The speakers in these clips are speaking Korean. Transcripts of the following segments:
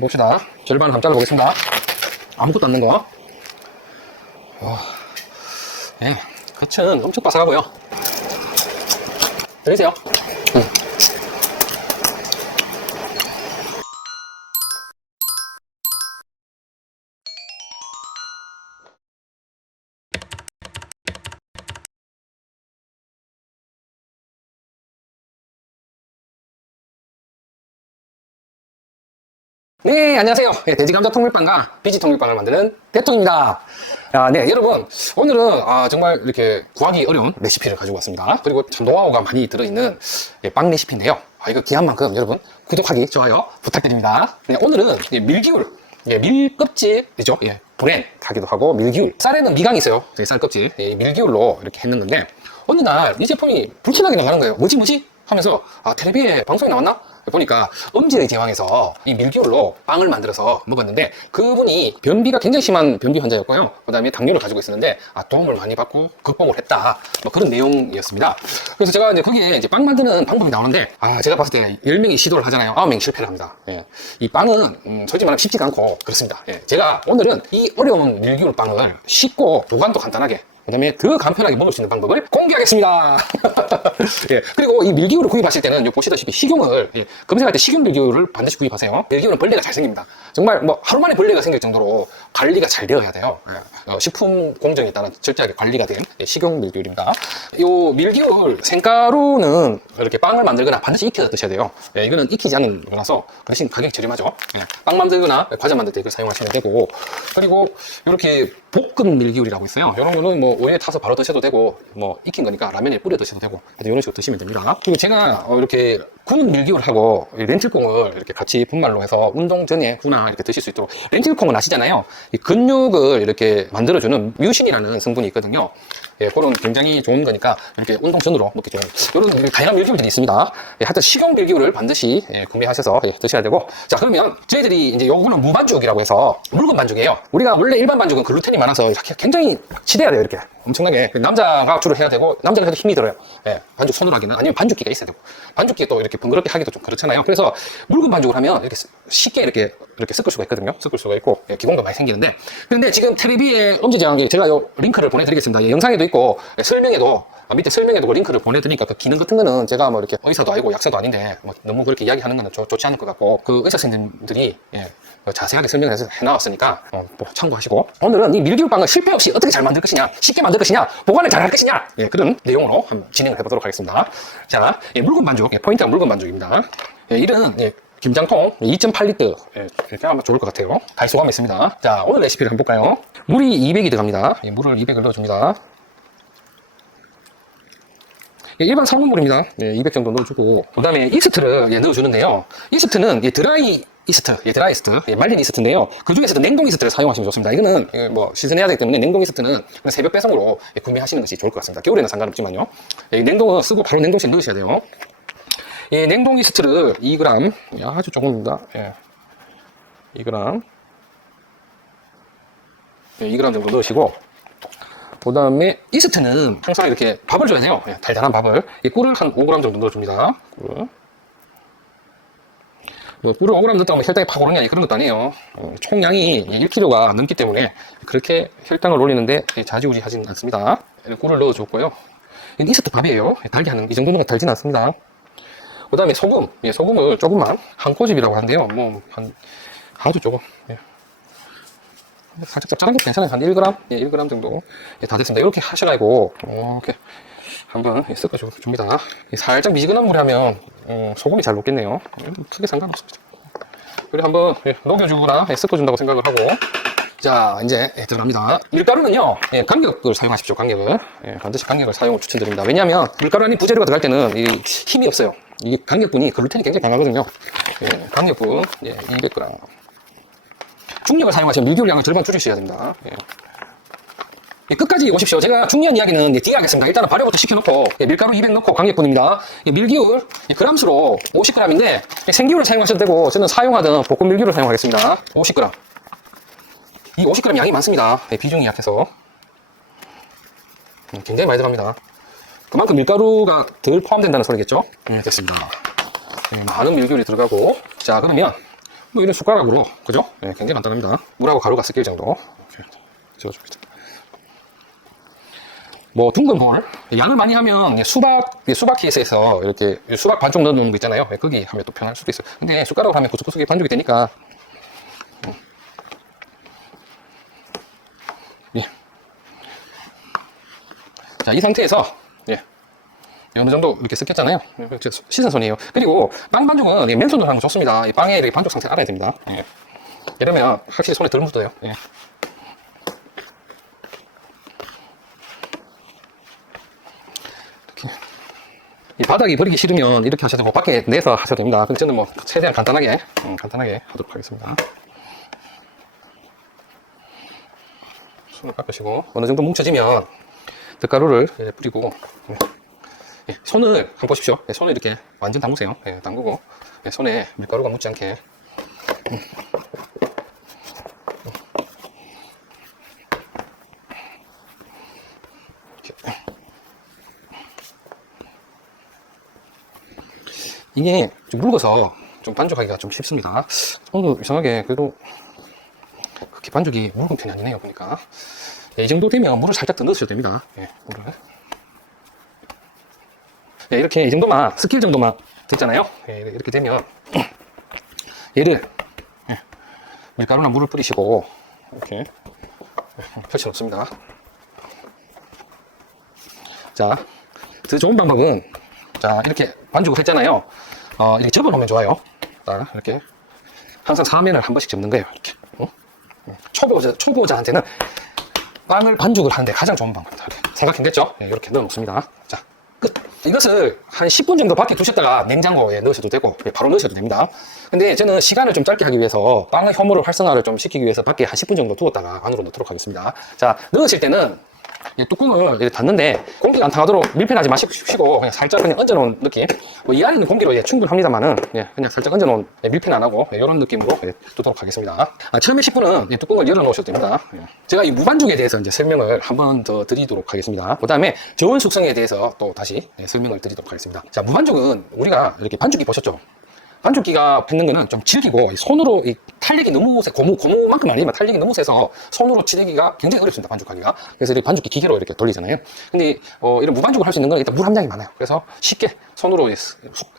한번 봅시다. 절반을 한번 잘라보겠습니다. 아무것도 안 넣은 거. 네, 겉은 엄청 바삭하고요. 들리세요? 네, 안녕하세요. 네, 돼지감자 통밀빵과 비지 통밀빵을 만드는 대통입니다. 네, 여러분. 오늘은 정말 이렇게 구하기 어려운 레시피를 가지고 왔습니다. 그리고 참 노하우가 많이 들어있는 빵 레시피인데요. 이거 귀한 만큼 여러분 구독하기, 좋아요 부탁드립니다. 네, 오늘은 밀기울, 밀껍질이죠. 브랜 하기도 하고 밀기울. 쌀에는 미강이 있어요. 쌀 껍질. 밀기울로 이렇게 했는 건데 어느 날 이 제품이 불티나게 나가는 거예요. 뭐지? 하면서 텔레비에 방송에 나왔나? 보니까 음질의 제왕에서 이 밀기울로 빵을 만들어서 먹었는데 그분이 변비가 굉장히 심한 변비 환자였고요. 그 다음에 당뇨를 가지고 있었는데 도움을 많이 받고 극복을 했다. 뭐 그런 내용이었습니다. 그래서 제가 이제 거기에 이제 빵 만드는 방법이 나오는데 제가 봤을 때 10명이 시도를 하잖아요. 9명이 실패를 합니다. 이 빵은 솔직히 말하면 쉽지가 않고 그렇습니다. 제가 오늘은 이 어려운 밀기울 빵을 쉽고 보관도 간단하게 그 다음에 더 간편하게 먹을 수 있는 방법을 공개하겠습니다. 그리고 이 밀기울을 구입하실 때는 보시다시피 식용을 검색할 때 식용 밀기울을 반드시 구입하세요. 밀기울은 벌레가 잘 생깁니다. 정말 뭐 하루 만에 벌레가 생길 정도로 관리가 잘 되어야 돼요. 식품 공정에 따른 철저하게 관리가 된 식용 밀기울입니다. 이 밀기울 생가루는 이렇게 빵을 만들거나 반드시 익혀서 드셔야 돼요. 이거는 익히지 않은 거라서 그 대신 가격이 저렴하죠. 빵 만들거나 과자 만들 때 이걸 사용하시면 되고, 그리고 이렇게 볶음 밀기울이라고 있어요. 이런 거는 뭐 오이에 타서 바로 드셔도 되고, 뭐 익힌 거니까 라면에 뿌려 드셔도 되고, 이런 식으로 드시면 됩니다. 그리고 제가 이렇게 구운 밀기울하고 렌틸콩을 이렇게 같이 분말로 해서 운동 전에 후나 이렇게 드실 수 있도록. 렌틸콩은 아시잖아요. 이 근육을 이렇게 만들어주는 뮤신이라는 성분이 있거든요. 그런 굉장히 좋은 거니까 이렇게 운동 전으로 먹기 좋은 이런 다양한 밀기울들이 있습니다. 하여튼 식용 밀기울을 반드시 구매하셔서 드셔야 되고. 자, 그러면 저희들이 이제 요거는 무반죽이라고 해서 묽은 반죽이에요. 우리가 원래 일반 반죽은 글루텐이 많아서 이렇게 굉장히 치대야 돼요. 이렇게 엄청나게. 남자가 주로 해야 되고, 남자가 해도 힘이 들어요. 반죽 손으로 하기는. 아니면 반죽기가 있어야 되고, 반죽기 또 이렇게 번거롭게 하기도 좀 그렇잖아요. 그래서 묽은 반죽을 하면 이렇게 쉽게 이렇게 섞을 수가 있거든요. 섞을 수가 있고 기공도 많이 생기는데, 그런데 지금 텔레비에 음질제한기 제가 요 링크를 보내드리겠습니다. 영상에도 있고 설명에도 밑에 설명에도 그 링크를 보내드리니까 그 기능 같은 거는 제가 뭐 이렇게 의사도 아니고 약사도 아닌데 뭐 너무 그렇게 이야기하는 건 좋지 않을 것 같고, 그 의사 선생님들이 자세하게 설명을 해서 해놨으니까 뭐 참고하시고, 오늘은 이 밀기울빵을 실패 없이 어떻게 잘 만들 것이냐, 쉽게 만들 것이냐, 보관을 잘 할 것이냐, 그런 내용으로 한번 진행을 해보도록 하겠습니다. 자, 묽은 반죽, 포인트가 묽은 반죽입니다. 이런 김장통 2.8리터 이렇게 하면 좋을 것 같아요. 달소감이 있습니다. 자, 오늘 레시피를 한번 볼까요? 물이 200이 들어갑니다. 물을 200을 넣어줍니다. 일반 상온물입니다. 200 정도 넣어주고, 그 다음에 이스트를 넣어주는데요. 이스트는 드라이 이스트, 말린 이스트인데요. 그 중에서도 냉동 이스트를 사용하시면 좋습니다. 이거는 뭐 시즌해야 되기 때문에 냉동 이스트는 새벽 배송으로 구매하시는 것이 좋을 것 같습니다. 겨울에는 상관없지만요. 냉동은 쓰고 바로 냉동실에 넣으셔야 돼요. 냉동 이스트를 2g, 아주 조금입니다. 2g, 2g 정도 넣으시고, 그 다음에 이스트는 항상 이렇게 밥을 줘야 돼요. 달달한 밥을. 꿀을 한 5g 정도 넣어줍니다. 꿀을 5g 넣었다고 하면 혈당이 팍 오르냐, 그런 것도 아니에요. 총량이 1kg가 넘기 때문에 그렇게 혈당을 올리는데 좌지우지 하진 않습니다. 꿀을 넣어줬고요. 이스트 밥이에요. 달게 하는, 이 정도는 달지는 않습니다. 그 다음에 소금. 소금을 조금만, 한 꼬집이라고 하는데요. 아주 조금. 살짝 짭짤한 것도 괜찮아요. 한 1g? 1g 정도. 다 됐습니다. 이렇게 하셔가지고, 이렇게 한번 섞어줍니다. 살짝 미지근한 물에 하면, 소금이 잘 녹겠네요. 크게 상관없습니다. 그리고 한번 녹여주거나 섞어준다고 생각을 하고, 자, 이제 들어갑니다. 밀가루는요, 강력을 사용하십시오. 강력을. 반드시 강력을 사용을 추천드립니다. 왜냐하면 밀가루 안에 부재료가 들어갈 때는 힘이 없어요. 이 강력분이 글루텐이 굉장히 강하거든요. 강력분 200g. 중력을 사용하시면 밀기울 양을 절반 줄이셔야 됩니다. 끝까지 오십시오. 제가 중요한 이야기는 뒤에 하겠습니다. 일단은 발효부터 시켜놓고 밀가루 200 넣고 강력분입니다. 밀기울 그람수로 50g인데 생기울을 사용하셔도 되고, 저는 사용하던 볶음 밀기울을 사용하겠습니다. 50g. 이 50g 양이 많습니다. 비중이 약해서 굉장히 많이 들어갑니다. 그만큼 밀가루가 덜 포함된다는 소리겠죠? 됐습니다. 많은 밀기울이 들어가고, 자, 그러면 뭐 이런 숟가락으로, 그죠? 예, 굉장히 간단합니다. 물하고 가루가 섞일 정도. 이렇게 저어줍니다. 뭐 둥근 볼, 양을 많이 하면 수박 케이스에서 이렇게 수박 반쪽 넣어놓는 거 있잖아요. 거기 하면 또 편할 수도 있어요. 근데 숟가락으로 하면 구석구석에 반죽이 되니까. 예. 자, 이 상태에서 어느 정도 이렇게 섞였잖아요. 씻은 손이에요. 그리고 빵 반죽은 맨손으로 하는 거 좋습니다. 이 빵의 이렇게 반죽 상태를 알아야 됩니다. 이러면 확실히 손에 덜 묻어요. 이 바닥이 버리기 싫으면 이렇게 하셔도 되고 밖에 내서 하셔도 됩니다. 근데 저는 뭐 최대한 간단하게 하도록 하겠습니다. 손을 깎으시고 어느 정도 뭉쳐지면 덧가루를 뿌리고 손을 한번 보십시오. 손을 이렇게 완전 담그세요. 담그고 손에 밀가루가 묻지 않게 이게 좀 묽어서 좀 반죽하기가 좀 쉽습니다. 오늘 이상하게 그래도 그렇게 반죽이 묽은 편이 아니네요. 보니까 이 정도 되면 물을 살짝 더 넣으셔도 됩니다. 물을 이렇게 이 정도만 스킬 정도만 됐잖아요. 이렇게 되면 얘를 밀가루나 물을 뿌리시고 이렇게 펼쳐 놓습니다. 자, 더 좋은 방법은 자 이렇게 반죽을 했잖아요. 이렇게 접어 놓으면 좋아요. 자, 이렇게 항상 사면을 한 번씩 접는 거예요. 이렇게 초보자한테는 빵을 반죽을 하는데 가장 좋은 방법입니다. 생각했겠죠? 이렇게 넣어 놓습니다. 자, 끝. 이것을 한 10분 정도 밖에 두셨다가 냉장고에 넣으셔도 되고 바로 넣으셔도 됩니다. 근데 저는 시간을 좀 짧게 하기 위해서 빵의 효모를 활성화를 좀 시키기 위해서 밖에 한 10분 정도 두었다가 안으로 넣도록 하겠습니다. 자, 넣으실 때는 이 뚜껑을 이렇게 닫는데 공기가 안 타가도록 밀폐하지 마시고 그냥 살짝 그냥 얹어놓은 느낌. 뭐 이 안에는 공기로 충분합니다만은 그냥 살짝 얹어놓은 밀폐는 안 하고 이런 느낌으로 두도록 하겠습니다. 처음에 10분은 뚜껑을 열어놓으셔도 됩니다. 제가 이 무반죽에 대해서 이제 설명을 한 번 더 드리도록 하겠습니다. 그 다음에 저온 숙성에 대해서 또 다시 설명을 드리도록 하겠습니다. 자, 무반죽은 우리가 이렇게 반죽기 보셨죠? 반죽기가 뱉는 거는 좀 질기고 손으로 이 탄력이 너무 세, 고무만큼 아니지만 탄력이 너무 세서 손으로 치르기가 굉장히 어렵습니다. 반죽하기가. 그래서 이렇게 반죽기 기계로 이렇게 돌리잖아요. 근데 이런 무반죽을 할 수 있는 건 일단 물 함량이 많아요. 그래서 쉽게 손으로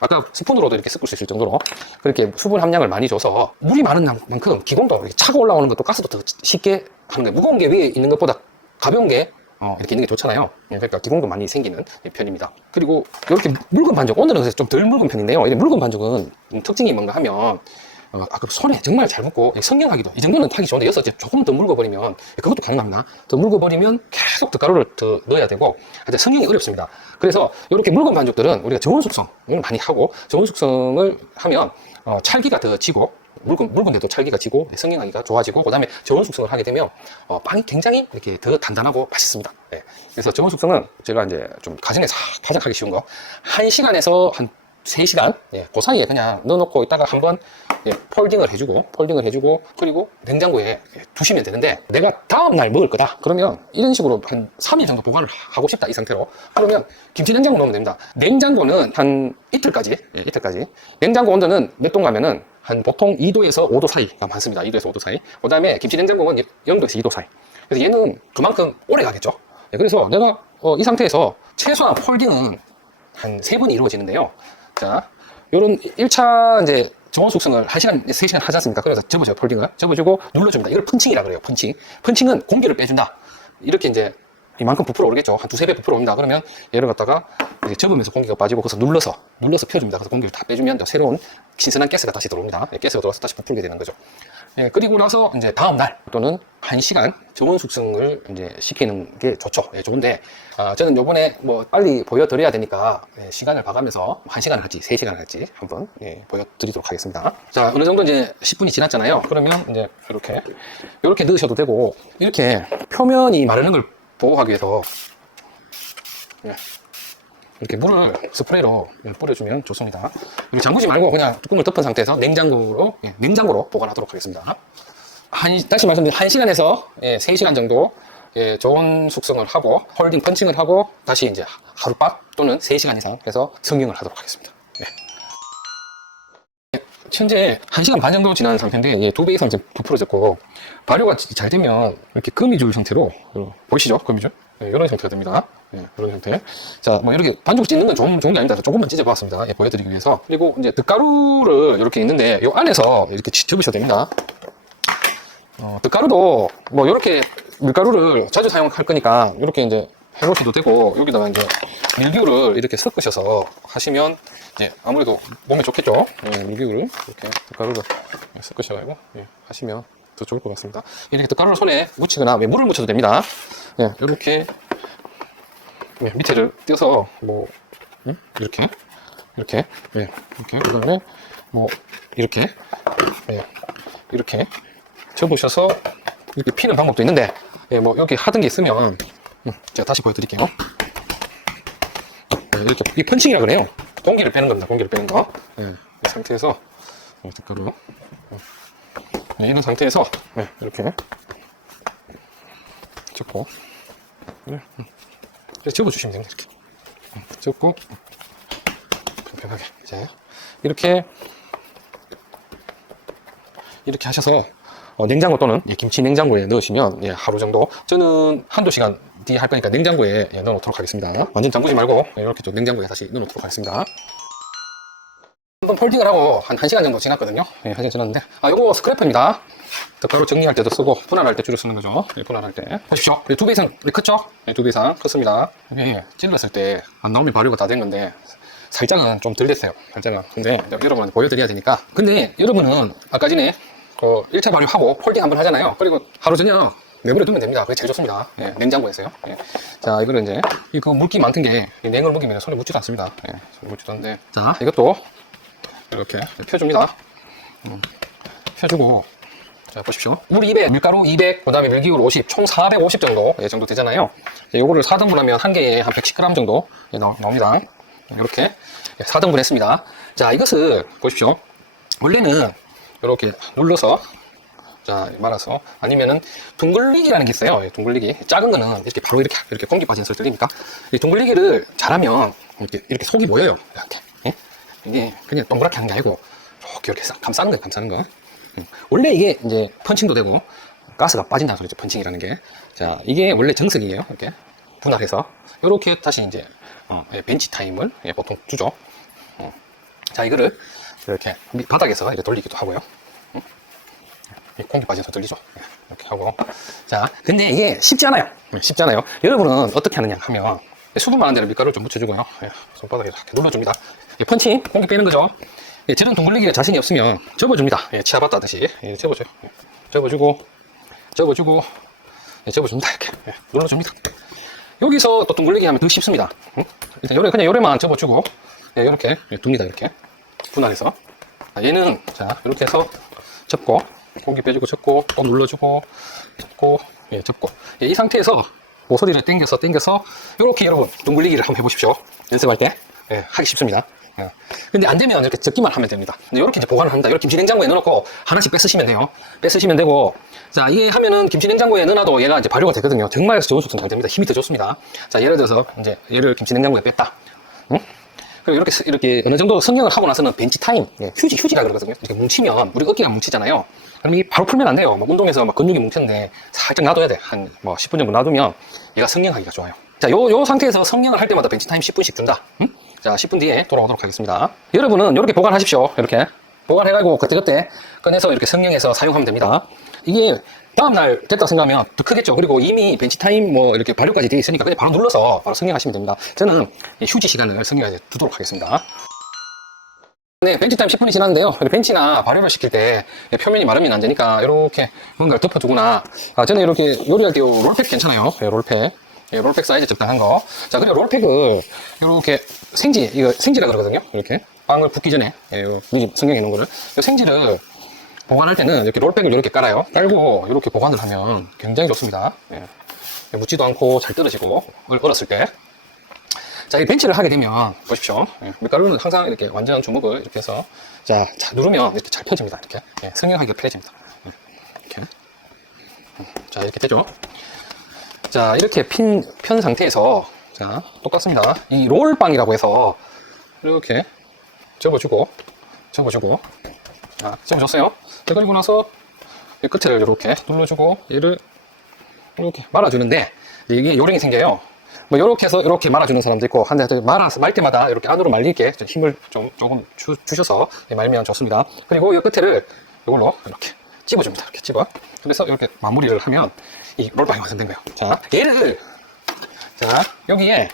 아까 스푼으로도 이렇게 섞을 수 있을 정도로 그렇게 수분 함량을 많이 줘서 물이 많은 만큼 기공도 이렇게 차고 올라오는 것도 가스도 더 쉽게 하는 거예요. 무거운 게 위에 있는 것보다 가벼운 게 이렇게 있는 게 좋잖아요. 그러니까 기공도 많이 생기는 편입니다. 그리고 이렇게 묽은 반죽, 오늘은 좀 덜 묽은 편인데요. 이 묽은 반죽은 특징이 뭔가 하면 아까 손에 정말 잘 묻고 성형하기도 이 정도는 타기 좋은데 여기서 조금 더 묽어버리면 그것도 가능합니다. 더 묽어버리면 계속 덧가루를 더 넣어야 되고 성형이 어렵습니다. 그래서 이렇게 묽은 반죽들은 우리가 저온 숙성을 많이 하고 저온 숙성을 하면 찰기가 더 지고 묽은데도 찰기가 지고 성형하기가 좋아지고 그다음에 저온 숙성을 하게 되면 빵이 굉장히 이렇게 더 단단하고 맛있습니다. 그래서 저온 숙성은 제가 이제 좀 가정에서 가장 하기 쉬운 거 1시간에서 한 3시간 그 사이에 그냥 넣어놓고 있다가 한번 폴딩을 해주고 그리고 냉장고에 두시면 되는데 내가 다음날 먹을 거다 그러면 이런 식으로 한 3일 정도 보관을 하고 싶다 이 상태로 그러면 김치 냉장고 넣으면 됩니다. 냉장고는 한 이틀까지 냉장고 온도는 몇 도 가면은 한 보통 2도에서 5도 사이가 많습니다. 2도에서 5도 사이. 그 다음에 김치 냉장고는 0도에서 2도 사이. 그래서 얘는 그만큼 오래 가겠죠. 그래서 내가 이 상태에서 최소한 폴딩은 한 3번이 이루어지는데요. 자, 요런 1차 이제 저온 숙성을 1시간, 3시간 하지 않습니까? 그래서 접으셔요, 폴딩을. 접어주고 눌러줍니다. 이걸 펀칭이라 그래요, 펀칭. 펀칭은 공기를 빼준다. 이렇게 이제 이만큼 부풀어 오르겠죠. 한 2~3배 부풀어 옵니다. 그러면 얘를 갖다가 이제 접으면서 공기가 빠지고 그래서 눌러서 펴줍니다. 그래서 공기를 다 빼주면 새로운 신선한 가스가 다시 들어옵니다. 가스가 들어와서 다시 부풀게 되는 거죠. 그리고 나서 이제 다음날 또는 1시간 저온 숙성을 이제 시키는 게 좋죠. 좋은데, 저는 요번에 뭐 빨리 보여드려야 되니까 시간을 봐가면서 1시간을 할지 3시간을 할지 한번 보여드리도록 하겠습니다. 자, 어느 정도 이제 10분이 지났잖아요. 그러면 이제 이렇게 넣으셔도 되고, 이렇게 표면이 마르는 걸 보호하기 위해서 이렇게 물을 스프레이로 뿌려주면 좋습니다. 그리고 잠그지 말고 그냥 뚜껑을 덮은 상태에서 냉장고로 보관하도록 하겠습니다. 다시 말씀드리면 1시간에서 3시간 정도 저온 숙성을 하고 홀딩 펀칭을 하고 다시 이제 하룻밤 또는 3시간 이상 해서 성형을 하도록 하겠습니다. 현재 1시간 반 정도 지난 상태인데, 예, 2배 이상 지금 부풀어졌고, 발효가 잘 되면 이렇게 거미줄 형태로, 보이시죠? 거미줄? 네, 이런 형태가 됩니다. 네, 이런 형태. 자, 뭐 이렇게 반죽 찢는 건 좋은 게 아닙니다. 조금만 찢어봤습니다. 예, 보여드리기 위해서. 그리고 이제 득가루를 이렇게 있는데, 이 안에서 이렇게 접으셔도 됩니다. 득가루도 뭐 이렇게 밀가루를 자주 사용할 거니까 이렇게 이제 해놓으셔도 되고, 여기다가 이제 밀기구를 이렇게 섞으셔서 하시면 이제 아무래도 몸에 좋겠죠. 예, 밀기구를 이렇게 득가루를 섞으셔가지고 예, 하시면 더 좋을 것 같습니다. 이렇게 득가루를 손에 묻히거나 물을 묻혀도 됩니다. 예, 이렇게 예, 밑에를 띄어서 뭐 이렇게 예, 이렇게 그다음에 뭐 이렇게 예, 이렇게 접으셔서 이렇게 피는 방법도 있는데, 예, 뭐 이렇게 하던 게 있으면 제가 다시 보여드릴게요. 예, 이렇게 이 펀칭이라 그래요. 공기를 빼는 겁니다. 공기를 빼는 거. 예, 이 상태에서 득가루 예, 이런 상태에서 예, 이렇게 접고 이렇게 접어주시면 됩니다. 이렇게 접고 편하게 이제 이렇게 하셔서 냉장고 또는 김치 냉장고에 넣으시면 예, 하루 정도, 저는 한두 시간 뒤에 할 거니까 냉장고에 예, 넣어 놓도록 하겠습니다. 완전 잠그지 말고 예, 이렇게 좀 냉장고에 다시 넣어 놓도록 하겠습니다. 한번 폴딩을 하고 한 1시간 정도 지났거든요. 예, 1시간 지났는데, 요거 스크래퍼입니다. 득가루 정리할 때도 쓰고 분할할 때 주로 쓰는 거죠. 예, 분할할 때 보십시오. 2배 이상 컸죠? 예, 2배 이상 컸습니다. 이게 찔렀을 때 안 나오면 발효가 다 된 건데 살짝은 좀 덜 됐어요. 살짝은. 근데 여러분한테 보여드려야 되니까. 근데 여러분은 아까 전에 1차 발효하고 폴딩 한번 하잖아요. 그리고 하루 저녁 내버려 두면 됩니다. 그게 제일 좋습니다. 예, 냉장고에서요. 예. 자, 이거는 이제 그 물기 많던 게 냉을 먹이면 손에 묻지도 않습니다. 예, 손에 묻지도 않는데, 자, 이것도 이렇게 펴줍니다. 펴주고, 자, 보십시오. 물 200, 밀가루 200, 그 다음에 밀기구 50, 총 450 정도, 예, 정도 되잖아요. 예, 요거를 4등분 하면 한 개에 한 110g 정도 예, 나옵니다. 이렇게 4등분 했습니다. 자, 이것을 보십시오. 원래는 이렇게 눌러서, 자, 말아서, 아니면은 둥글리기라는 게 있어요. 예, 둥글리기. 작은 거는 이렇게 바로 이렇게 공기 빠지는 소리 들리니까, 이 둥글리기를 잘하면 이렇게 속이 모여요. 이렇게. 예? 이게 그냥 동그랗게 하는 게 아니고 이렇게 감싸는 거예요. 감싸는 거. 원래 이게 이제 펀칭도 되고 가스가 빠진다는 소리죠. 펀칭이라는 게. 자, 이게 원래 정석이에요. 이렇게 분할해서 이렇게 다시 이제 벤치 타임을 보통 주죠. 자, 이거를 이렇게 바닥에서 이렇게 돌리기도 하고요. 공기 빠져서 들리죠. 이렇게 하고. 자, 근데 이게 쉽지 않아요. 쉽지 않아요. 여러분은 어떻게 하느냐 하면 수분 많은 데는 밀가루를 좀 묻혀주고요. 손바닥에 이렇게 눌러줍니다. 펀칭, 공기 빼는 거죠. 저런 둥글리기에 자신이 없으면 접어줍니다. 치아바타 하듯이 접어줘요. 접어주고, 접어줍니다. 이렇게 눌러줍니다. 여기서 또 둥글리기 하면 더 쉽습니다. 일단 그냥 요래만 접어주고, 이렇게 둡니다. 이렇게 분할해서. 얘는 자, 이렇게 해서 접고, 공기 빼주고 접고, 또 눌러주고, 접고, 접고. 이 상태에서 모서리를 당겨서 이렇게 여러분 둥글리기를 한번 해보십시오. 연습할 때 하기 쉽습니다. 근데 안 되면 이렇게 접기만 하면 됩니다. 근데 이렇게 이제 보관을 합니다. 이렇게 김치 냉장고에 넣어놓고 하나씩 뺏으시면 돼요. 뺏으시면 되고, 자, 이게 하면은 김치 냉장고에 넣어놔도 얘가 이제 발효가 되거든요. 정말 좋은 숙성 잘 됩니다. 힘이 더 좋습니다. 자, 예를 들어서 이제 얘를 김치 냉장고에 뺐다. 그리고 이렇게 어느 정도 성형을 하고 나서는 벤치 타임, 휴지라 그러거든요. 이렇게 뭉치면 우리 어깨가 뭉치잖아요. 그럼 이게 바로 풀면 안 돼요. 뭐 운동해서 막 근육이 뭉쳤는데 살짝 놔둬야 돼. 한 뭐 10분 정도 놔두면 얘가 성형하기가 좋아요. 자, 요 상태에서 성형을 할 때마다 벤치 타임 10분씩 준다. 자, 10분 뒤에 돌아오도록 하겠습니다. 여러분은 이렇게 보관하십시오. 이렇게 보관해가지고 그때그때 꺼내서 이렇게 성형해서 사용하면 됩니다. 이게 다음날 됐다 생각하면 더 크겠죠. 그리고 이미 벤치 타임 뭐 이렇게 발효까지 되어 있으니까 그냥 바로 눌러서 바로 성형하시면 됩니다. 저는 휴지 시간을 성형에 두도록 하겠습니다. 네, 벤치 타임 10분이 지났는데요. 벤치나 발효를 시킬 때 표면이 마르면 안 되니까 이렇게 뭔가를 덮어두거나, 저는 이렇게 요리할 때 롤팩 괜찮아요. 롤팩. 롤팩 사이즈 적당한 거. 자, 그리고 롤팩을 이렇게 이거 생지라 그러거든요. 이렇게 빵을 붓기 전에 미리 성형해 놓은 거를, 이 생지를 보관할 때는 이렇게 롤팩을 이렇게 깔아요. 깔고 이렇게 보관을 하면 굉장히 좋습니다. 묻지도 않고 잘 떨어지고, 얼었을 때. 자, 이 벤치를 하게 되면 보십시오. 밀가루는 항상 이렇게 완전 주먹을 이렇게 해서 자 누르면 이렇게 잘 펴집니다. 이렇게 성형하기가 편해집니다. 이렇게. 자, 이렇게 되죠. 자, 이렇게 편 상태에서 자, 똑같습니다. 이 롤빵이라고 해서 이렇게 접어주고 자, 찝어줬어요. 그리고 나서 이 끝을 이렇게 눌러주고 얘를 이렇게 말아주는데 이게 요령이 생겨요. 뭐 이렇게 해서 이렇게 말아주는 사람도 있고 한데 말 때마다 이렇게 안으로 말리게 힘을 조금 주셔서 말면 좋습니다. 그리고 이 끝을 이걸로 이렇게 찝어줍니다. 이렇게 찝어. 그래서 이렇게 마무리를 하면 이 롤빵이 완성된 거예요. 자, 얘를 자 여기에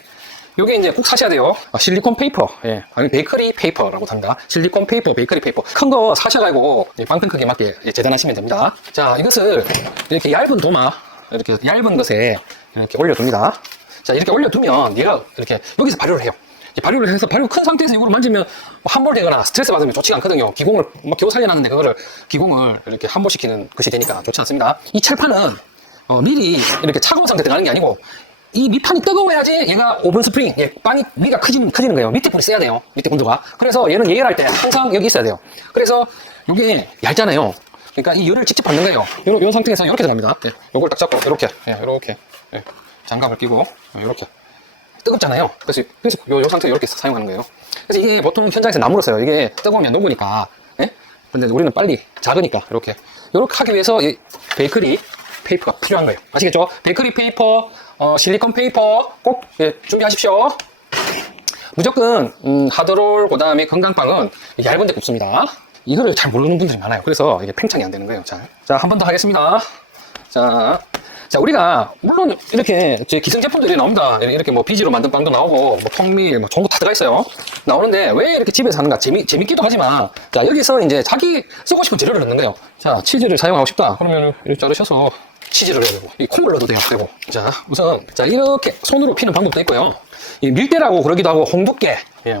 이제 꼭 사셔야 돼요. 실리콘 페이퍼, 예, 아니 베이커리 페이퍼라고 합니다. 실리콘 페이퍼, 베이커리 페이퍼. 큰 거 사셔가지고 빵큰 크기 맞게 재단하시면 됩니다. 자, 이것을 이렇게 얇은 도마, 이렇게 얇은 것에 이렇게 올려둡니다. 자, 이렇게 올려두면 얘가 이렇게 여기서 발효를 해요. 발효를 해서 발효 큰 상태에서 이걸 만지면 함몰되거나 스트레스 받으면 좋지가 않거든요. 기공을 막 겨우 살려놨는데 그거를 기공을 이렇게 함몰시키는 것이 되니까 좋지 않습니다. 이 철판은 미리 이렇게 차가운 상태에 들어가는 게 아니고 이 밑판이 뜨거워야지 얘가 오븐 스프링, 예, 빵이 위가 커지는 거예요. 밑에 불이 세야 돼요. 밑에 온도가. 그래서 얘는 예열할 때 항상 여기 있어야 돼요. 그래서 이게 얇잖아요. 그러니까 이 열을 직접 받는 거예요. 이 상태에서 이렇게 들어갑니다. 예, 요걸 딱 잡고 이렇게, 예, 이렇게, 예, 장갑을 끼고 이렇게 뜨겁잖아요. 그래서 요 상태 이렇게 사용하는 거예요. 그래서 이게 보통 현장에서 나무로 써요. 이게 뜨거우면 녹으니까. 예? 근데 우리는 빨리 작으니까 이렇게 하기 위해서 이 베이커리 페이퍼가 필요한 거예요. 아시겠죠? 베이커리 페이퍼, 실리콘 페이퍼 꼭 준비하십시오. 무조건 하드롤 그다음에 건강빵은 얇은 데 굽습니다. 이거를 잘 모르는 분들이 많아요. 그래서 이게 팽창이 안 되는 거예요. 자, 한 번 더 하겠습니다. 자, 우리가 물론 이렇게 기성 제품들이 나옵니다. 이렇게 뭐 비지로 만든 빵도 나오고 뭐 통밀 뭐 좋은 거 다 들어가 있어요. 나오는데 왜 이렇게 집에서 하는가? 재밌기도 하지만 자, 여기서 이제 자기 쓰고 싶은 재료를 넣는 거예요. 자, 치즈를 사용하고 싶다. 그러면 이렇게 자르셔서 치즈를 넣어야 되고, 이 콩을 넣어도 되고. 자, 우선, 자, 이렇게 손으로 피는 방법도 있고요. 이 밀대라고 그러기도 하고, 홍두깨. 예,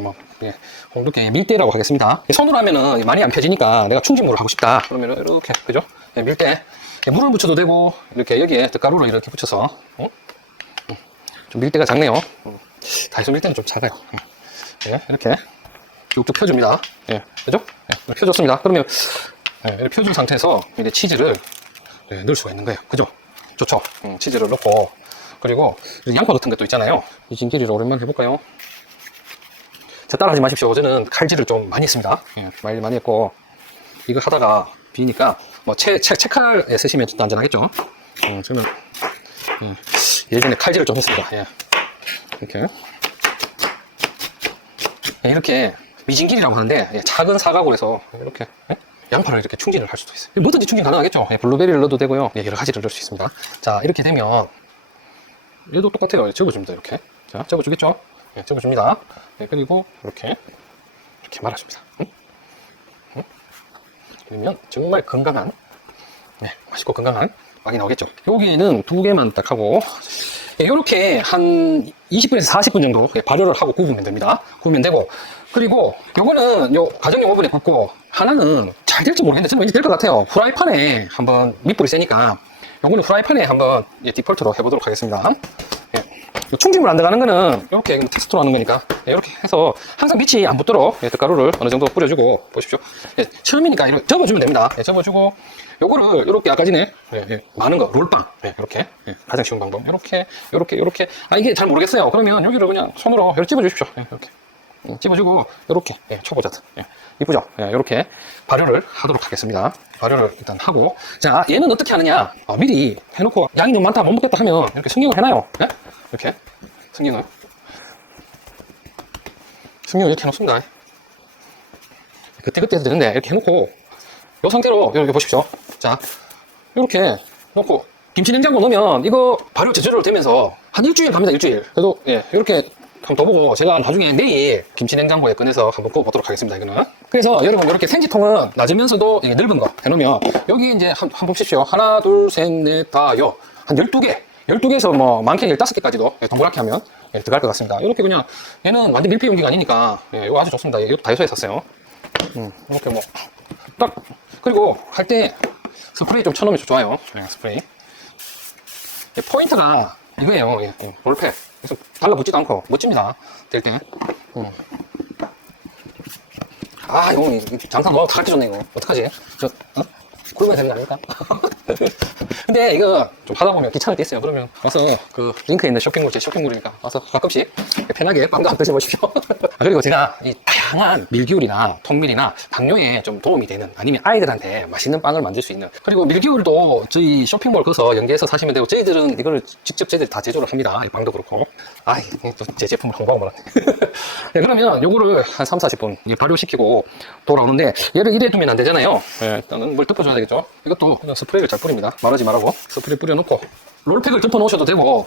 홍두깨, 밀대라고 하겠습니다. 손으로 하면은 많이 안 펴지니까 내가 충진물을 하고 싶다. 그러면은 이렇게, 그죠? 예, 밀대. 예, 물을 묻혀도 되고, 이렇게 여기에 떡가루를 이렇게 붙여서, 좀 밀대가 작네요. 다이소 밀대는 좀 작아요. 예, 이렇게 쭉쭉 펴줍니다. 예, 그죠? 예, 펴줬습니다. 그러면, 예, 이렇게 펴준 상태에서 이제 치즈를 넣을 수가 있는 거예요. 그죠? 좋죠? 치즈를 넣고, 그리고 양파 같은 것도 있잖아요. 이 진기리를 오랜만에 해볼까요? 자, 따라하지 마십시오. 저는 칼질을 좀 많이 했습니다. 예, 많이 했고, 이거 하다가 비니까, 뭐, 채칼에 쓰시면 좀 안전하겠죠? 저는, 예전에 칼질을 좀 했습니다. 예. 이렇게 미진길이라고 하는데, 예, 작은 사각으로 해서, 이렇게, 예? 양파를 이렇게 충진을 할 수도 있어요. 뭐든지 충진 가능하겠죠? 예, 블루베리를 넣어도 되고요. 예, 여러 가지를 넣을 수 있습니다. 자, 이렇게 되면, 얘도 똑같아요. 접어줍니다. 이렇게. 자, 접어주겠죠? 예, 접어줍니다. 예, 그리고 이렇게 말아줍니다. 그러면 정말 건강한, 네, 맛있고 건강한 빵이 나오겠죠? 여기는 두 개만 딱 하고, 예, 이렇게 한 20분에서 40분 정도 발효를 하고 구우면 됩니다. 구우면 되고, 그리고 요거는 요 가정용 오븐에 굽고, 하나는 잘 될지 모르겠는데 저는 왠지 될 것 같아요. 프라이팬에 한번 밑불이 세니까 요거는 프라이팬에 한번 디폴트로 해보도록 하겠습니다. 예. 충진물 안 들어가는 거는 이렇게 테스트로 하는 거니까 이렇게 해서 항상 밑이 안 붙도록 떡가루를 어느 정도 뿌려주고 보십시오. 예, 처음이니까 이렇게 접어주면 됩니다. 예, 접어주고 요거를 이렇게 아까 전에 많은 거 롤빵 이렇게 가장 쉬운 방법 이렇게 이게 잘 모르겠어요. 그러면 여기를 그냥 손으로 이렇게 찝어주십시오. 이렇게 찝어주고 이렇게 초보자들 이쁘죠? 이렇게 발효를 하도록 하겠습니다. 발효를 일단 하고, 자, 얘는 어떻게 하느냐? 미리 해놓고 양이 너무 많다 못 먹겠다 하면 이렇게 승용을 해놔요. 네? 이렇게 승용을 이렇게 해놓습니다. 그때 해도 되는데 이렇게 해놓고 이 상태로 이렇게 보십시오. 자, 이렇게 놓고 김치 냉장고 넣으면 이거 발효 제대로 되면서 한 일주일 갑니다. 일주일. 그래도 이렇게 한번 더 보고 제가 나중에 내일 김치 냉장고에 꺼내서 한번 구워보도록 하겠습니다. 이거는. 그래서 여러분 이렇게 생지통은 낮으면서도 넓은 거 해놓으면 여기 이제 한번 보십시오. 하나, 둘, 셋, 넷, 다, 한 12개. 12개에서 뭐 많게는 15개까지도 동그랗게 하면 들어갈 것 같습니다. 이렇게 그냥 얘는 완전 밀폐 용기가 아니니까 이거 아주 좋습니다. 이것도 다이소에 샀어요. 이렇게 뭐 딱 그리고 할 때 스프레이 좀 쳐놓으면 좋아요. 스프레이. 포인트가 이거예요. 롤팩. 그래서 달라붙지도 않고 멋집니다. 될 때. 이거 장사 너무 다 가르쳐줬네 이거. 어떡하지? 굴면 되는 거 아닙니까? 근데 이거 좀 하다 보면 귀찮을 때 있어요. 그러면 와서 그 링크에 있는 쇼핑몰, 제 쇼핑몰이니까 와서 가끔씩 편하게 빵도 한번 드셔보십시오. 그리고 제가 이 다양한 밀기울이나 통밀이나 당뇨에 좀 도움이 되는, 아니면 아이들한테 맛있는 빵을 만들 수 있는, 그리고 밀기울도 저희 쇼핑몰 가서 연계해서 사시면 되고, 저희들은 이거를 직접 저희들이 다 제조를 합니다. 이 빵도 그렇고. 또 제 제품을 홍보하고 말았네. 네, 그러면 요거를 한 3, 40분 발효시키고 돌아오는데, 얘를 이래 두면 안 되잖아요. 네, 일단은 물 덮어줘야 되겠죠. 이것도 그냥 스프레이를 잘 뿌립니다. 마르지 말라고 스프레이 뿌려놓고 롤팩을 덮어 놓으셔도 되고,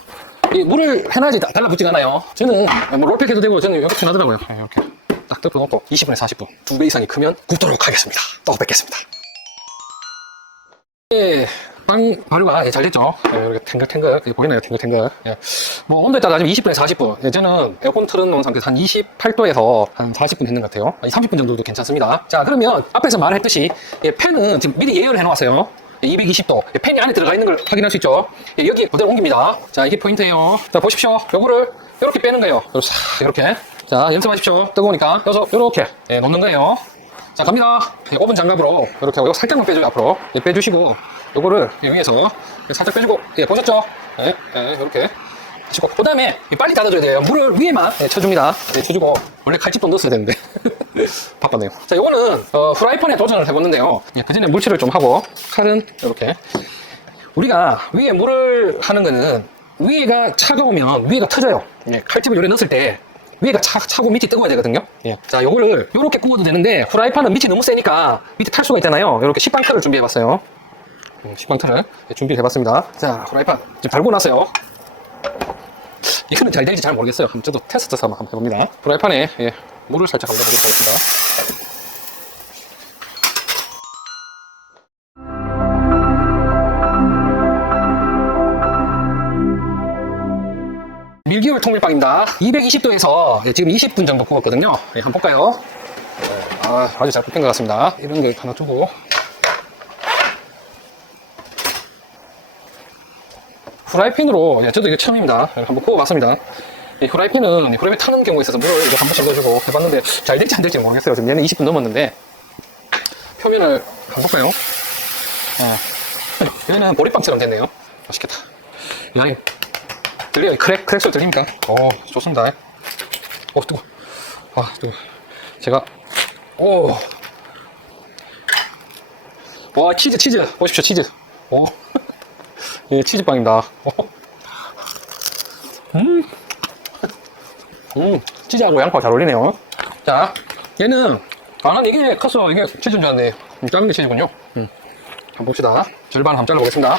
이 물을 해놔야지 달라붙지가 않아요. 저는 뭐 롤팩 해도 되고, 저는 이렇게 해놔더라고요. 이렇게 딱 덮어 놓고 20분에 40분 2배 이상이 크면 굽도록 하겠습니다. 또 뵙겠습니다. 예, 빵 발효가 잘 됐죠. 이렇게 탱글탱글 보이나요? 탱글탱글. 예. 뭐 온도에 따라 따지면 20분에 40분. 저는 에어컨 틀어놓은 상태에서 한 28도에서 한 40분 했는 것 같아요. 30분 정도도 괜찮습니다. 자, 그러면 앞에서 말했듯이 팬은 지금 미리 예열을 해놓았어요. 220도. 팬이 안에 들어가 있는 걸 확인할 수 있죠. 여기 그대로 옮깁니다. 자, 이게 포인트예요. 자, 보십시오. 요거를 이렇게 빼는 거예요. 이렇게. 자, 연습하십시오. 뜨거우니까. 그래서 이렇게 놓는 거예요. 자, 갑니다. 오븐 장갑으로 이렇게 하고, 이거 살짝만 빼줘요. 앞으로 빼주시고, 요거를 위에서 살짝 빼주고, 보셨죠? 이렇게 하시고, 그 다음에 빨리 닫아줘야 돼요. 물을 위에만 쳐줍니다. 쳐주고, 원래 칼집도 넣었어야 되는데 바빴네요. 자, 요거는 프라이팬에 도전을 해봤는데요. 그 전에 물칠을 좀 하고, 칼은 이렇게. 우리가 위에 물을 하는 거는 위에가 차가우면 위에가 터져요. 칼집을 요래 넣었을 때 위에가 차고 밑이 뜨거워야 되거든요. 자, 요거를 요렇게 구워도 되는데, 프라이팬은 밑이 너무 세니까 밑에 탈 수가 있잖아요. 요렇게 식빵틀을 준비해봤어요. 식빵틀을 준비해봤습니다. 자, 프라이팬 지금 달고 났어요. 이거는 잘 될지 잘 모르겠어요. 저도 테스트해서 한번 해봅니다. 프라이팬에 물을 살짝 한번 넣어보겠습니다. 밀기울 통밀빵입니다. 220도에서 지금 20분 정도 구웠거든요. 한번 볼까요? 아주 잘 굽힌 것 같습니다. 이런 걸 하나 두고, 후라이팬으로, 저도 이게 처음입니다. 한번 구워봤습니다. 이 후라이팬은 후라이팬 타는 경우에 있어서 물을 한 번씩 넣어주고 해봤는데, 잘 될지 안 될지 모르겠어요. 지금 얘는 20분 넘었는데, 표면을 한번 볼까요? 얘는 보리빵처럼 됐네요. 맛있겠다. 야, 들려요? 크랙 소리 들립니까? 좋습니다. 뜨거워. 뜨거워. 제가, 와, 치즈. 보십시오, 치즈. 예, 치즈빵입니다. 치즈하고 양파 잘 어울리네요. 자, 얘는, 난 이게 커서 이게 치즈인 줄 알았네. 작은 게 치즈군요. 한번 봅시다. 절반 한번 잘라보겠습니다.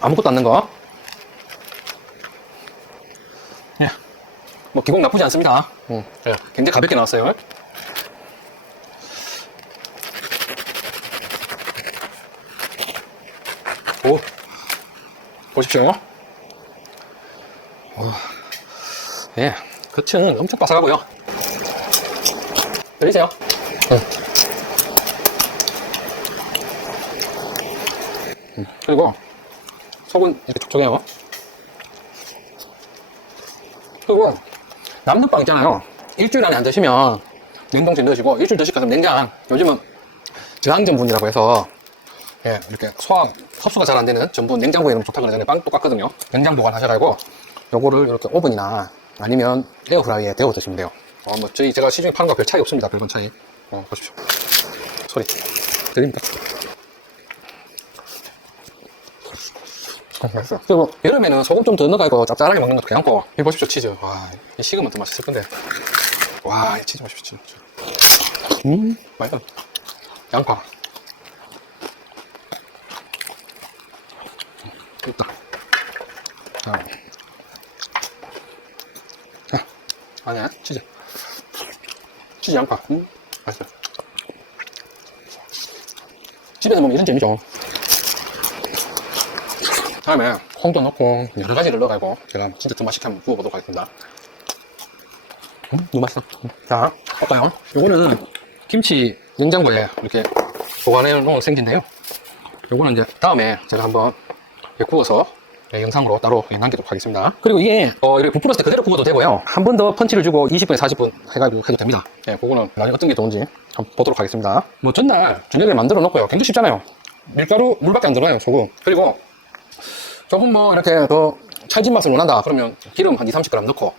아무것도 안 넣은 거. 뭐 기공 나쁘지 않습니다. 굉장히 가볍게 나왔어요. 보십시오. 겉은 엄청 바삭하고요. 들리세요? 그리고 속은 이렇게 촉촉해요. 그리고 남는 빵 있잖아요. 일주일 안에 안 드시면 냉동실에 넣으시고, 일주일 드실까 하면 냉장. 요즘은 저항전분이라고 해서 이렇게 소화 흡수가 잘 안 되는 전분, 냉장고에 넣으면 좋다 그러잖아요. 빵 똑같거든요. 냉장 보관하셔가지고 요거를 이렇게 오븐이나 아니면 에어프라이어에 데워 드시면 돼요. 뭐 제가 시중에 파는 거 별 차이 없습니다. 별건 차이. 보십시오. 소리 들립니까? 그리고 여름에는 소금 좀 더 넣어가지고 짭짤하게 먹는 것도 괜찮고. 이 보십시오, 치즈. 와, 이 식으면 더 맛있을 건데. 와, 이 치즈 보십시오, 치즈. 맛있다. 양파. 됐다. 아니야, 치즈. 치즈 양파. 맛있어. 집에서 먹으면 이런 재미죠. 다음에 콩도 넣고 여러 가지를 넣어가지고 제가 진짜 좀 맛있게 한번 구워보도록 하겠습니다. 너무 맛있어. 자, 볼까요? 요거는 김치 냉장고에 이렇게 보관해 놓은 생지인데요. 요거는 이제 다음에 제가 한번 구워서 영상으로 따로 남기도록 하겠습니다. 그리고 이게 이렇게 부풀었을 때 그대로 구워도 되고요. 한 번 더 펀치를 주고 20분에 40분 해가지고 해도 됩니다. 그거는 나중에 어떤 게 좋은지 한번 보도록 하겠습니다. 뭐 전날 저녁에 만들어 놓고요. 굉장히 쉽잖아요. 밀가루, 물밖에 안 들어가요, 소금. 그리고 조금 뭐 이렇게 더 찰진 맛을 원한다 그러면 기름 한 2-30g 넣고,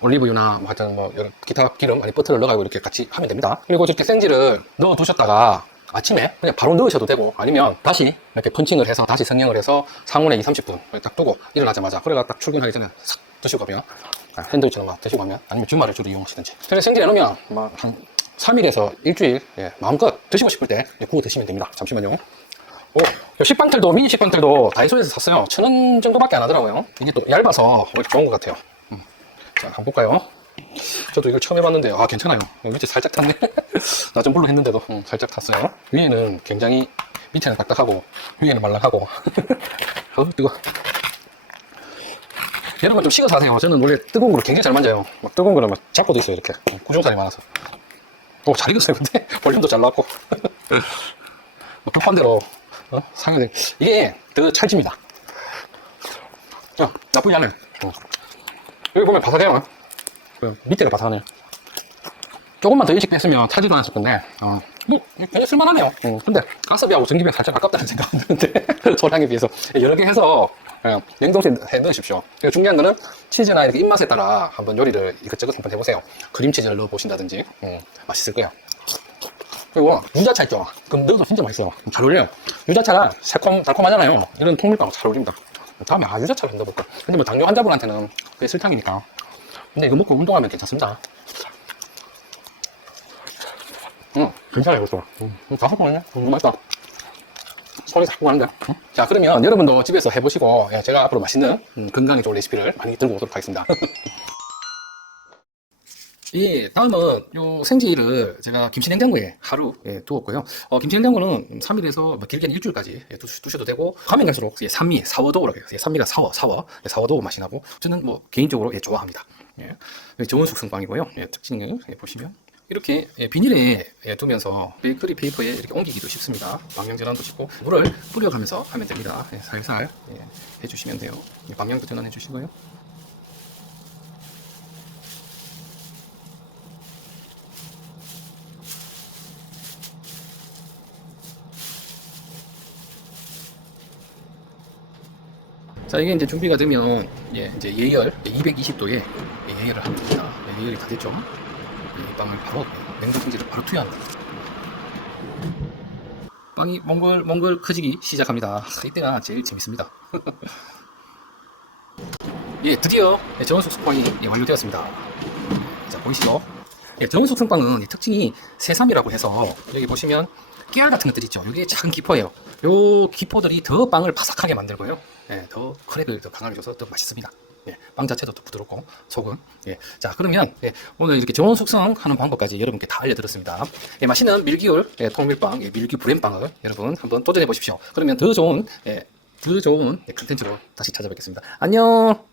올리브유나 뭐 하여튼 뭐 여러 기타 기름, 아니 버터를 넣어가지고 이렇게 같이 하면 됩니다. 그리고 저렇게 생지를 넣어 두셨다가 아침에 그냥 바로 넣으셔도 되고, 아니면 다시 이렇게 펀칭을 해서 다시 성형을 해서 상온에 2-30분 딱 두고 일어나자마자 그래가 딱 출근하기 전에 싹 드시고 가면, 샌드위치나 막 드시고 가면, 아니면 주말에 주로 이용하시든지. 그래서 생지에 넣으면 뭐 한 3일에서 일주일, 마음껏 드시고 싶을 때 구워 드시면 됩니다. 잠시만요. 식빵틀도, 미니 식빵틀도 다이소에서 샀어요. 1,000원 정도밖에 안 하더라고요. 이게 또 얇아서 오히려 좋은 것 같아요. 자, 한번 볼까요? 저도 이걸 처음 해봤는데, 괜찮아요. 밑에 살짝 탔네. 낮은 불로 했는데도 살짝 탔어요. 위에는 굉장히, 밑에는 딱딱하고, 위에는 말랑하고. 뜨거워. 여러분 좀 식어서 하세요. 저는 원래 뜨거운 거를 굉장히 잘 만져요. 막 뜨거운 거를 막 잡고도 있어요, 이렇게. 구중살이 많아서. 잘 익었어요, 근데. 볼륨도 잘 나왔고. 불판대로, 상해야 돼. 이게 더 찰집니다. 나쁘지 않아요. 여기 보면 바삭해요. 밑에가 바삭하네요. 조금만 더 일찍 뺐으면 타지도 않았을 건데, 뭐, 굉장히 쓸만하네요. 근데 가스비하고 전기비가 살짝 아깝다는 생각은 드는데, 소량에 비해서. 여러 개 해서, 냉동실에 넣으십시오. 그리고 중요한 거는 치즈나 이렇게 입맛에 따라 한번 요리를 이것저것 한번 해보세요. 크림치즈를 넣어보신다든지, 맛있을 거예요. 그리고 유자차 있죠? 그럼 넣어도 진짜 맛있어요. 잘 어울려요. 유자차가 새콤, 달콤하잖아요. 이런 통밀빵 잘 어울립니다. 다음에 유자차를 넣어볼까? 근데 뭐 당뇨 환자분한테는 그게 설탕이니까. 근데 이거 먹고 운동하면 괜찮습니다. 괜찮아요, 이것도. 다 섞어놨네. 맛있다. 손이 자꾸 가는데. 자, 그러면 여러분도 집에서 해보시고, 제가 앞으로 맛있는, 건강에 좋은 레시피를 많이 들고 오도록 하겠습니다. 다음은 요 생지를 제가 김치냉장고에 하루 두었고요. 김치냉장고는 3일에서 뭐 길게는 일주일까지 두셔도 되고, 가면 갈수록 산미, 사워도우라고 해요. 산미가 사워도우 맛이 나고, 저는 뭐 개인적으로 좋아합니다. 좋은 숙성빵이고요. 특징을 보시면 이렇게 비닐에 두면서 베이커리 페이퍼에 이렇게 옮기기도 쉽습니다. 방향 전환도 쉽고, 물을 뿌려가면서 하면 됩니다. 살살 해주시면 돼요. 방향도 전환해 주시고요. 자, 이게 이제 준비가 되면 이제 예열 220도에 예열을 하면 됩니다. 예열이 다 됐죠. 이 빵을 바로 냉동통지를 바로 투여합니다. 빵이 몽글 커지기 시작합니다. 이때가 제일 재밌습니다. 드디어 저온 숙성빵이 완료되었습니다. 자, 보이시죠? 저온 숙성빵은 특징이 새삼이라고 해서 여기 보시면 깨알 같은 것들이 있죠. 이게 작은 기포예요. 요 기포들이 더 빵을 바삭하게 만들고요. 더 크랙을 더 강하게 줘서 더 맛있습니다. 빵 자체도 더 부드럽고 속은. 자, 그러면 오늘 이렇게 저온 숙성하는 방법까지 여러분께 다 알려드렸습니다. 맛있는 밀기울 통밀빵, 밀기 브랜빵을 여러분 한번 도전해 보십시오. 그러면 더 좋은 컨텐츠로 다시 찾아뵙겠습니다. 안녕.